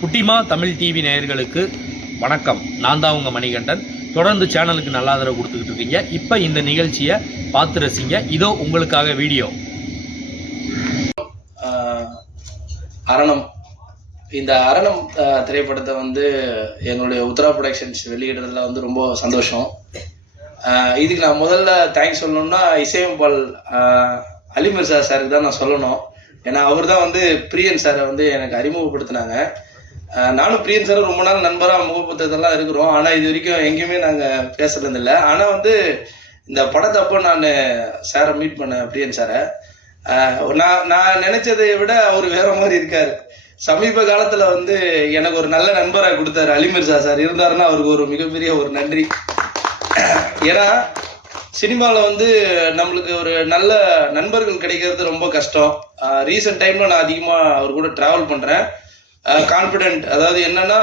குட்டிமா தமிழ் டிவி நேயர்களுக்கு வணக்கம். நான் தான் உங்கள் மணிகண்டன். தொடர்ந்து சேனலுக்கு நல்ல ஆதரவு கொடுத்துக்கிட்டு இருக்கீங்க. இப்போ இந்த நிகழ்ச்சியை பார்த்து ரசிங்க. இதோ உங்களுக்காக வீடியோ. அரணம். இந்த அரணம் திரைப்படத்தை வந்து எங்களுடைய உத்தரா ப்ரொடக்ஷன்ஸ் வெளியிடுறதுல வந்து ரொம்ப சந்தோஷம். இதுக்கு நான் முதல்ல தேங்க்ஸ் சொல்லணும்னா இசையம்பால் ஆஹ் சாருக்கு தான் நான் சொல்லணும். ஏன்னா அவர் தான் வந்து பிரியன் சாரை வந்து எனக்கு அறிமுகப்படுத்தினாங்க. நானும் பிரியன் சார் ரொம்ப நாள் நண்பராக முகப்புத்தகத்தெல்லாம் இருக்கிறோம். ஆனால் இது வரைக்கும் எங்கேயுமே நாங்கள் பேசுறது இல்லை ஆனால் வந்து இந்த படத்தப்போ நான் சாரை மீட் பண்ணேன் பிரியன் சாரை. நான் நான் நினைச்சதை விட அவர் வேற மாதிரி இருக்கார். சமீப காலத்தில் வந்து எனக்கு ஒரு நல்ல நண்பராக கொடுத்தாரு அலிமிர்சா சார். இருந்தாருன்னா அவருக்கு ஒரு மிகப்பெரிய ஒரு நன்றி. ஏன்னா சினிமாவில் வந்து நம்மளுக்கு ஒரு நல்ல நண்பர்கள் கிடைக்கிறது ரொம்ப கஷ்டம். ரீசெண்ட் டைமில் நான் அதிகமாக அவர் கூட ட்ராவல் பண்ணுறேன் கான்ஃபிடென்ட் அதாவது என்னன்னா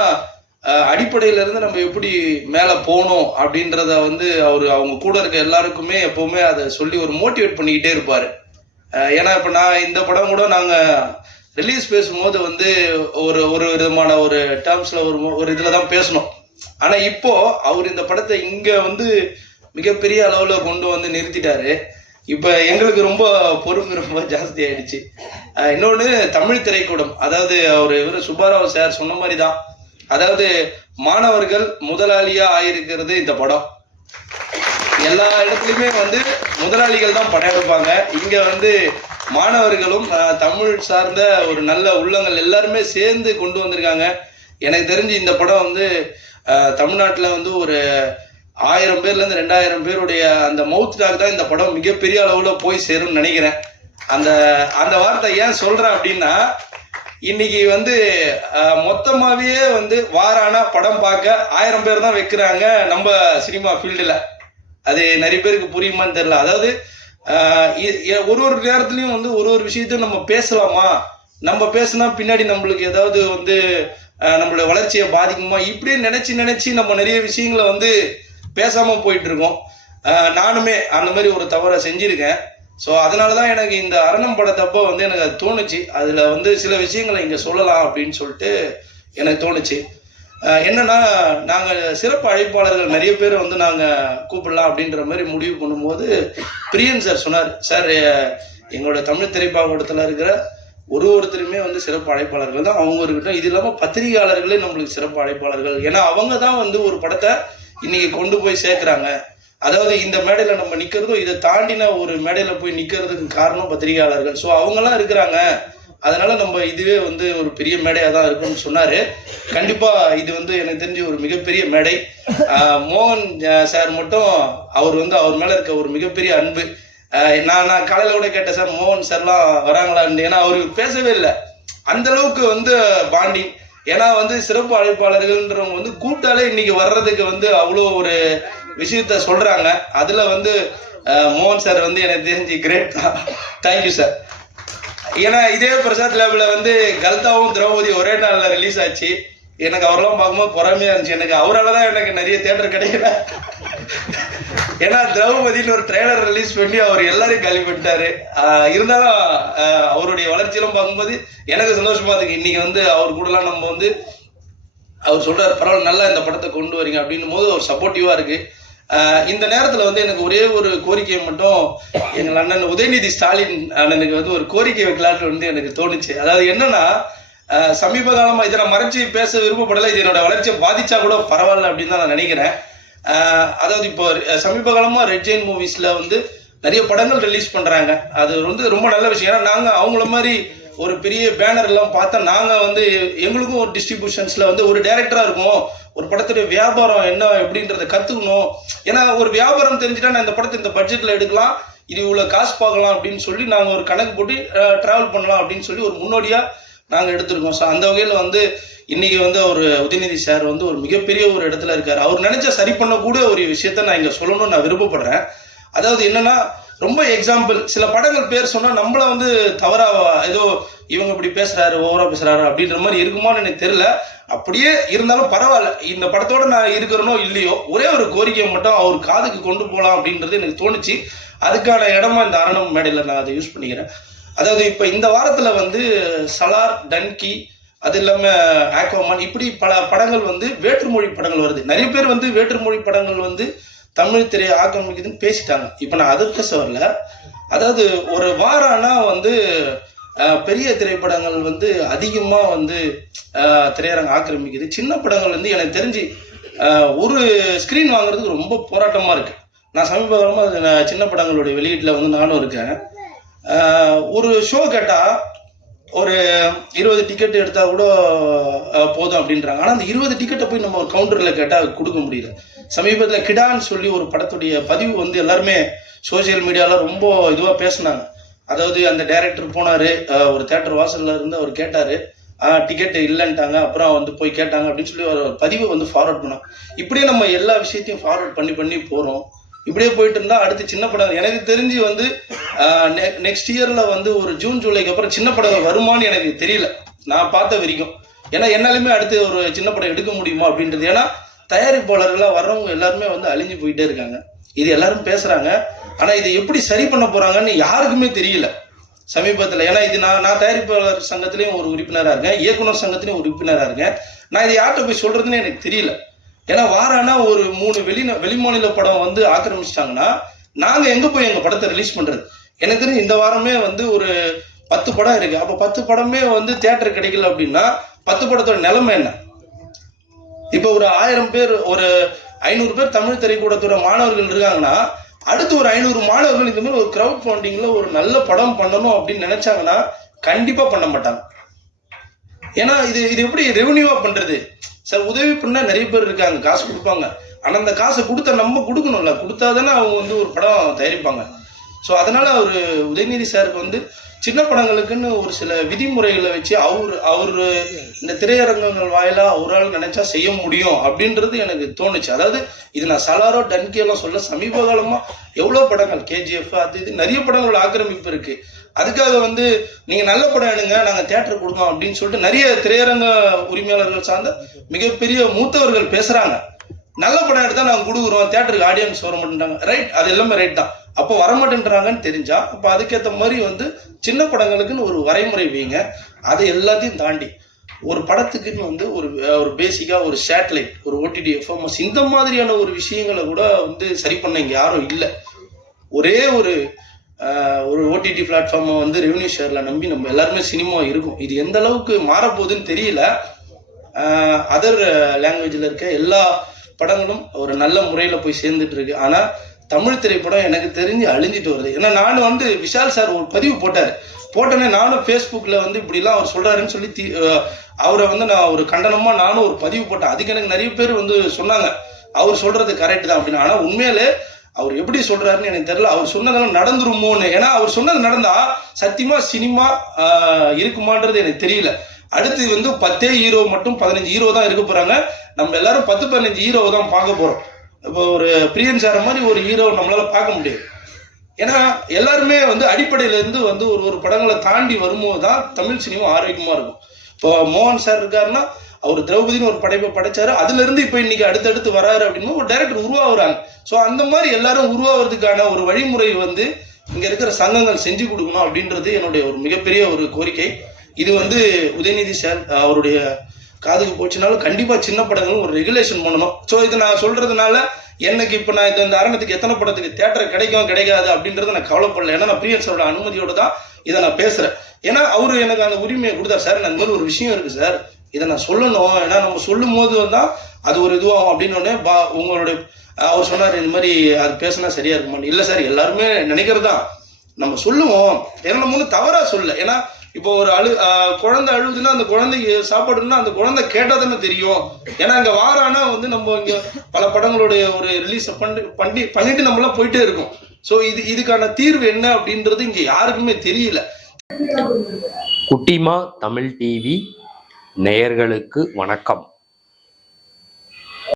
அடிப்படையிலேருந்து அடிப்படையில இருந்து நம்ம எப்படி மேலே போகணும் அப்படின்றத வந்து அவர் அவங்க கூட இருக்க எல்லாருக்குமே எப்போவுமே அதை சொல்லி ஒரு மோட்டிவேட் பண்ணிக்கிட்டே இருப்பார். ஏன்னா இப்போ நான் இந்த படம் கூட நாங்கள் ரிலீஸ் பேசும்போது வந்து ஒரு ஒரு விதமான ஒரு டேர்ம்ஸில் ஒரு ஒரு இதில் தான் பேசணும். ஆனால் இப்போ அவர் இந்த படத்தை இங்கே வந்து மிகப்பெரிய அளவில் கொண்டு வந்து நிறுத்திட்டாரு. இப்போ எங்களுக்கு ரொம்ப பொறுப்பு ரொம்ப ஜாஸ்தி ஆயிடுச்சு. இன்னொன்று தமிழ் திரைக்கூடம். அதாவது அவர் இவர் சுப்பாராவ் சார் சொன்ன மாதிரி தான் அதாவது மாணவர்கள் முதலாளியா ஆயிருக்கிறது இந்த படம். எல்லா இடத்துலையுமே வந்து முதலாளிகள் தான் படம் எடுப்பாங்க. இங்க வந்து மாணவர்களும் தமிழ் சார்ந்த ஒரு நல்ல உள்ளங்கள் எல்லாருமே சேர்ந்து கொண்டு வந்திருக்காங்க. எனக்கு தெரிஞ்சு இந்த படம் வந்து தமிழ்நாட்டில் வந்து ஒரு ஆயிரம் பேர்லேருந்து ரெண்டாயிரம் பேருடைய அந்த மவுத் டாக் தான் இந்த படம் மிகப்பெரிய அளவில் போய் சேரும்னு நினைக்கிறேன். அந்த அந்த வார்த்தை ஏன் சொல்கிறேன் அப்படின்னா இன்னைக்கு வந்து மொத்தமாகவே வந்து வாரானா படம் பார்க்க ஆயிரம் பேர் தான் வைக்கிறாங்க நம்ம சினிமா ஃபீல்டில். அது நிறைய பேருக்கு புரியுமான்னு தெரில அதாவது ஒரு ஒரு நேரத்துலையும் வந்து ஒரு ஒரு விஷயத்தையும் நம்ம பேசலாமா? நம்ம பேசினா பின்னாடி நம்மளுக்கு ஏதாவது வந்து நம்மளோட வளர்ச்சியை பாதிக்குமா? இப்படியே நினைச்சு நினைச்சு நம்ம நிறைய விஷயங்களை வந்து பேசாமல் போயிட்டுருக்கோம். நானுமே அந்த மாதிரி ஒரு தவறை செஞ்சுருக்கேன். ஸோ அதனால தான் எனக்கு இந்த அரணம் படத்தப்போ வந்து எனக்கு அது தோணுச்சு. அதில் வந்து சில விஷயங்களை இங்கே சொல்லலாம் அப்படின்னு சொல்லிட்டு எனக்கு தோணுச்சு. என்னென்னா என்னன்னா நாங்கள் சிறப்பு அழைப்பாளர்கள் நிறைய பேர் வந்து நாங்கள் கூப்பிடலாம் அப்படின்ற மாதிரி முடிவு பண்ணும்போது பிரியன் சார் சொன்னார். சார் எங்களோட தமிழ் திரைப்பாகத்தில் இருக்கிற ஒரு ஒருத்தருமே வந்து சிறப்பு அழைப்பாளர்கள் தான். அவங்க இருக்கட்டும் இது இல்லாமல் பத்திரிகையாளர்களே நம்மளுக்கு சிறப்பு அழைப்பாளர்கள். ஏன்னா அவங்க தான் வந்து ஒரு படத்தை இன்னைக்கு கொண்டு போய் சேர்க்குறாங்க. அதாவது இந்த மேடையில் நம்ம நிற்கிறதும் இதை தாண்டின ஒரு மேடையில் போய் நிற்கிறதுக்கு காரணம் பத்திரிகையாளர்கள். ஸோ அவங்கெல்லாம் இருக்கிறாங்க. அதனால நம்ம இதுவே வந்து ஒரு பெரிய மேடையாக தான் இருக்கும்னு சொன்னாரு. கண்டிப்பாக இது வந்து எனக்கு தெரிஞ்ச ஒரு மிகப்பெரிய மேடை. மோகன் சார் மட்டும் அவர் வந்து அவர் மேலே இருக்க ஒரு மிகப்பெரிய அன்பு. நான் நான் காலையில் கூட கேட்டேன் சார் மோகன் சார்லாம் வராங்களான்னு ஏன்னா அவருக்கு பேசவே இல்லை. அந்த அளவுக்கு வந்து பாண்டிங். ஏன்னா வந்து சிறப்பு அழைப்பாளர்கள்ன்றவங்க வந்து கூப்பிட்டாலே இன்னைக்கு வர்றதுக்கு வந்து அவ்வளோ ஒரு விஷயத்த சொல்றாங்க. அதுல வந்து மோகன் சார் வந்து எனக்கு தெரிஞ்சு கிரேட் தான் தேங்க்யூ சார் ஏன்னா இதே பிரசாத் லேபில் வந்து கல்தாவும் திரௌபதி ஒரே நாளில் ரிலீஸ் ஆச்சு. எனக்கு அவரெல்லாம் பார்க்கும்போது பொறாமையாக இருந்துச்சு. எனக்கு அவரால் தான் எனக்கு நிறைய தேட்டர் கிடைக்கல. ஏன்னா திரௌபதின்னு ஒரு ட்ரெய்லர் ரிலீஸ் பண்ணி அவர் எல்லாரையும் கல்வி பண்ணிட்டாரு. இருந்தாலும் அவருடைய வளர்ச்சியெல்லாம் பார்க்கும்போது எனக்கு சந்தோஷமா இருக்கு. இன்னைக்கு வந்து அவர் கூடலாம் நம்ம வந்து அவர் சொல்றாரு பரவாயில்ல நல்லா இந்த படத்தை கொண்டு வரீங்க. அப்படின்னும் போது ஒரு சப்போர்ட்டிவா இருக்கு. இந்த நேரத்துல வந்து எனக்கு ஒரே ஒரு கோரிக்கையை மட்டும் எங்கள் அண்ணன் உதயநிதி ஸ்டாலின் அண்ணனுக்கு வந்து ஒரு கோரிக்கை வைக்கலான்னு வந்து எனக்கு தோணுச்சு. அதாவது என்னன்னா சமீப காலமா இதை நான் மறைச்சு பேச விருப்பப்படலை. இது என்னோட வளர்ச்சியை பாதிச்சா கூட பரவாயில்ல அப்படின்னு தான் நான் நினைக்கிறேன். அதாவது இப்போ சமீப காலமாக ரெட் ஜெயின் மூவிஸில் வந்து நிறைய படங்கள் ரிலீஸ் பண்ணுறாங்க அது வந்து ரொம்ப நல்ல விஷயம். ஏன்னா நாங்கள் அவங்கள மாதிரி ஒரு பெரிய பேனர் எல்லாம் பார்த்தா நாங்கள் வந்து எங்களுக்கும் ஒரு டிஸ்ட்ரிபியூஷன்ஸில் வந்து ஒரு டேரக்டராக இருக்கும். ஒரு படத்துடைய வியாபாரம் என்ன எப்படின்றத கற்றுக்கணும் ஏன்னா ஒரு வியாபாரம் தெரிஞ்சுட்டா நான் இந்த படத்தை இந்த பட்ஜெட்டில் எடுக்கலாம். இது இவ்வளோ காசு பார்க்கலாம் அப்படின்னு சொல்லி நாங்கள் ஒரு கணக்கு போட்டு ட்ராவல் பண்ணலாம் அப்படின்னு சொல்லி ஒரு முன்னோடியாக நாங்கள் எடுத்திருக்கோம். ஸோ அந்த வகையில் வந்து இன்னைக்கு வந்து அவர் உதயநிதி சார் வந்து ஒரு மிகப்பெரிய ஒரு இடத்துல இருக்கார். அவர் நினச்சா சரி பண்ணக்கூட ஒரு விஷயத்த நான் இங்கே சொல்லணும்னு நான் விருப்பப்படுறேன். அதாவது என்னன்னா ரொம்ப எக்ஸாம்பிள் சில படங்கள் பேர் சொன்னால் நம்மள வந்து தவறா ஏதோ இவங்க இப்படி பேசுறாரு ஓவரா பேசுறாரு அப்படின்ற மாதிரி இருக்குமான்னு எனக்கு தெரியல. அப்படியே இருந்தாலும் பரவாயில்ல. இந்த படத்தோட நான் இருக்கிறனோ இல்லையோ ஒரே ஒரு கோரிக்கையை மட்டும் அவர் காதுக்கு கொண்டு போகலாம் அப்படின்றது எனக்கு தோணுச்சு. அதுக்கான இடமா இந்த அரணம் மேடையில் நான் அதை யூஸ் பண்ணிக்கிறேன். அதாவது இப்போ இந்த வாரத்தில் வந்து சலார் டன்கி அது இல்லாமல் ஆக்வாமான் இப்படி பல படங்கள் வந்து வேற்றுமொழி படங்கள் வருது. நிறைய பேர் வந்து வேற்றுமொழி படங்கள் வந்து தமிழ் திரையை ஆக்கிரமிக்குதுன்னு பேசிட்டாங்க. இப்போ நான் அதற்கு பேச வரல அதாவது ஒரு வாரம்னா வந்து பெரிய திரைப்படங்கள் வந்து அதிகமாக வந்து திரையரங்கம் ஆக்கிரமிக்குது. சின்ன படங்கள் வந்து எனக்கு தெரிஞ்சு ஒரு ஸ்க்ரீன் வாங்குறதுக்கு ரொம்ப போராட்டமாக இருக்குது நான் சமீப காலமாக சின்ன படங்களுடைய வெளியீட்டில் வந்து நானும் இருக்கேன். ஒரு ஷோ கேட்டால் ஒரு இருபது டிக்கெட் எடுத்தால் கூட போதும் அப்படின்றாங்க. ஆனால் அந்த இருபது டிக்கெட்டை போய் நம்ம ஒரு கவுண்டரில் கேட்டால் கொடுக்க முடியல. சமீபத்தில் கிடான்னு சொல்லி ஒரு படத்துடைய பதிவு வந்து எல்லாருமே சோஷியல் மீடியாவில் ரொம்ப இதுவாக பேசினாங்க. அதாவது அந்த டைரக்டர் போனார் ஒரு தேட்டர் வாசல்ல இருந்து அவர் கேட்டார் டிக்கெட் இல்லைன்ட்டாங்க அப்புறம் வந்து போய் கேட்டாங்க அப்படின்னு சொல்லி ஒரு பதிவை வந்து ஃபார்வர்ட் பண்ணோம். இப்படியே நம்ம எல்லா விஷயத்தையும் ஃபார்வர்ட் பண்ணி பண்ணி போகிறோம் இப்படியே போயிட்டு இருந்தா அடுத்து சின்ன படம் எனக்கு தெரிஞ்சு வந்து நெக்ஸ்ட் இயர்ல வந்து ஒரு ஜூன் ஜூலைக்கு அப்புறம் சின்ன படங்கள் வருமான்னு எனக்கு தெரியல. நான் பார்த்த வரைக்கும். ஏன்னா என்னாலுமே அடுத்து ஒரு சின்ன படம் எடுக்க முடியுமா அப்படின்றது. ஏன்னா தயாரிப்பாளர்களாக வர்றவங்க எல்லாருமே வந்து அழிஞ்சு போயிட்டே இருக்காங்க. இது எல்லாரும் பேசுறாங்க. ஆனா இதை எப்படி சரி பண்ண போறாங்கன்னு யாருக்குமே தெரியல. சமீபத்தில். ஏன்னா இது நான் நான் தயாரிப்பாளர் சங்கத்திலையும் ஒரு உறுப்பினராக இருக்கேன். இயக்குனர் சங்கத்திலையும் ஒரு உறுப்பினராக இருக்கேன். நான் இதை யார்கிட்ட போய் சொல்றதுன்னு எனக்கு தெரியல. ஏன்னா வாரானா ஒரு மூணு வெளி வெளிமாநில படம் வந்து ஆக்கிரமிச்சிட்டாங்கன்னா நாங்க எங்க போய் எங்க படத்தை ரிலீஸ் பண்றது? எனக்கு தெரிஞ்சு இந்த வாரமே வந்து ஒரு பத்து படம் இருக்கு. அப்போ பத்து படமே வந்து தியேட்டர் கிடைக்கல அப்படின்னா பத்து படத்தோட நிலைமை என்ன? இப்போ ஒரு ஆயிரம் பேர் ஒரு ஐநூறு பேர் தமிழ் திரைக்கூடத்தோட மாணவர்கள் இருக்காங்கன்னா அடுத்து ஒரு ஐநூறு மாணவர்கள் இந்த மாதிரி ஒரு கிரவுட் ஃபண்டிங்ல ஒரு நல்ல படம் பண்ணணும் அப்படின்னு நினைச்சாங்கன்னா கண்டிப்பா பண்ண மாட்டாங்க. ஏன்னா இது இது எப்படி ரெவன்யூவா பண்றது? சார் உதவி பண்ணால் நிறைய பேர் இருக்காங்க காசு கொடுப்பாங்க. ஆனால் அந்த காசை கொடுத்தா நம்ம கொடுக்கணும்ல. கொடுத்தாதானே அவங்க வந்து ஒரு படம் தயாரிப்பாங்க. ஸோ அதனால் அவர் உதயநிதி சாருக்கு வந்து சின்ன படங்களுக்குன்னு ஒரு சில விதிமுறைகளை வச்சு அவர் அவர் இந்த திரையரங்கங்கள் வாயிலாக அவரால் நினைச்சா செய்ய முடியும் அப்படின்றது எனக்கு தோணுச்சு. அதாவது இது நான் சலாரோ டன்கி சொல்ல சமீப காலமாக எவ்வளோ படங்கள் கேஜிஎஃப் அது இது நிறைய படங்களோட ஆக்கிரமிப்பு இருக்குது அதுக்காக வந்து நீங்க நல்ல படம் எடுங்க நாங்க தியேட்டர் கொடுக்கோம் அப்படின்னு சொல்லிட்டு நிறைய திரையரங்க உரிமையாளர்கள் சார்ந்த மிகப்பெரிய மூத்தவர்கள் பேசுறாங்க. நல்ல படம் எடுத்தா நாங்க கொடுக்குறோம் தியேட்டருக்கு ஆடியன்ஸ் வர மாட்டேன்றாங்க. ரைட் அது எல்லாமே ரைட் தான். அப்போ வரமாட்டேன்றாங்கன்னு தெரிஞ்சா அப்போ அதுக்கேற்ற மாதிரி வந்து சின்ன படங்களுக்குன்னு ஒரு வரைமுறை வைங்க. அதை எல்லாத்தையும் தாண்டி ஒரு படத்துக்குன்னு வந்து ஒரு ஒரு பேசிக்கா ஒரு சேட்டலைட் ஒரு ஓடிடி எஃப்எம்எஸ் இந்த மாதிரியான ஒரு விஷயங்களை கூட வந்து சரி பண்ண இங்க யாரும் இல்லை. ஒரே ஒரு ஒரு ஓடிடி பிளாட்ஃபார்மை வந்து ரெவன்யூ ஷேரில் நம்பி நம்ம எல்லாருமே சினிமா இருக்கும். இது எந்த அளவுக்கு மாறப்போகுதுன்னு தெரியல. அதர் லாங்குவேஜில் இருக்க எல்லா படங்களும் ஒரு நல்ல முறையில் போய் சேர்ந்துட்டு இருக்கு. ஆனால் தமிழ் திரைப்படம் எனக்கு தெரிஞ்சு அழிஞ்சிட்டு வருது. ஏன்னா நான் வந்து விஷால் சார் ஒரு பதிவு போட்டார். போட்டோன்னே நானும் ஃபேஸ்புக்கில் வந்து இப்படிலாம் அவர் சொல்கிறாருன்னு சொல்லி தி அவரை வந்து நான் ஒரு கண்டனமாக நானும் ஒரு பதிவு போட்டேன். அதுக்கு எனக்கு நிறைய பேர் வந்து சொன்னாங்க. அவர் சொல்கிறது கரெக்ட் தான் அப்படின்னு. ஆனால் உண்மையிலே அவர் எப்படி சொல்றாருன்னு எனக்கு தெரியல. அவர் சொன்னதெல்லாம் நடந்துருமோன்னு. ஏன்னா அவர் சொன்னது நடந்தா சத்தியமா சினிமா இருக்குமான்றது எனக்கு தெரியல. அடுத்து வந்து பத்தே ஹீரோ மட்டும் பதினஞ்சு ஹீரோ தான் இருக்க போறாங்க. நம்ம எல்லாரும் பத்து பதினஞ்சு ஹீரோவை தான் பார்க்க போறோம். இப்போ ஒரு பிரியன் சார் மாதிரி ஒரு ஹீரோ நம்மளால பார்க்க முடியாது ஏன்னா எல்லாருமே வந்து அடிப்படையில இருந்து வந்து ஒரு ஒரு படங்களை தாண்டி வரும்போது தான் தமிழ் சினிமா ஆரோக்கியமா இருக்கும். இப்போ மோகன் சார் இருக்காருன்னா அவர் திரௌபதினு ஒரு படைப்பை படைச்சாரு. அதுல இருந்து இப்போ இன்னைக்கு அடுத்தடுத்து வராரு அப்படின்னு ஒரு டைரக்டர் உருவாகுறாங்க. ஸோ அந்த மாதிரி எல்லாரும் உருவாகிறதுக்கான ஒரு வழிமுறை வந்து இங்க இருக்கிற சங்கங்கள் செஞ்சு கொடுக்கணும் அப்படின்றது என்னுடைய ஒரு மிகப்பெரிய ஒரு கோரிக்கை. இது வந்து உதயநிதி சார் அவருடைய காதுக்கு போச்சுனாலும் கண்டிப்பா சின்ன படங்களும் ஒரு ரெகுலேஷன் பண்ணணும். ஸோ இதை நான் சொல்றதுனால எனக்கு இப்போ நான் இந்த அரங்கத்துக்கு எத்தனை படத்துக்கு தேட்டர் கிடைக்கும் கிடைக்காது அப்படின்றத நான் கவலைப்படல. ஏன்னா நான் பிரியன் சாரோட அனுமதியோட தான் இதை நான் பேசுறேன். ஏன்னா அவரு எனக்கு அந்த உரிமையை கொடுத்தா சார் நான் இந்த மாதிரி ஒரு விஷயம் இருக்கு சார். இதை நான் சொல்லணும். ஏன்னா நம்ம சொல்லும் போது தான் அது ஒரு இதுவாகும் அப்படின்னு உடனே பா உங்களுடைய அவர் சொன்னார் இந்த மாதிரி அது பேசினா சரியா இருக்குமா இல்லை சார் எல்லாருமே நினைக்கிறது தான். நம்ம சொல்லுவோம். ஏன்னா நம்ம வந்து தவறாக சொல்ல ஏன்னா இப்போ ஒரு அழு குழந்தை அழுதுன்னா அந்த குழந்தைக்கு சாப்பாடுன்னா அந்த குழந்தை கேட்டால் தானே தெரியும். ஏன்னா இங்க வாரானா வந்து நம்ம இங்கே பல படங்களுடைய ஒரு ரிலீஸ் பண்ணி பண்ணி பண்ணிட்டு நம்மளாம் போயிட்டே இருக்கோம். ஸோ இது இதுக்கான தீர்வு என்ன அப்படின்றது இங்கே யாருக்குமே தெரியல. குட்டிமா தமிழ் டிவி நேயர்களுக்கு வணக்கம்.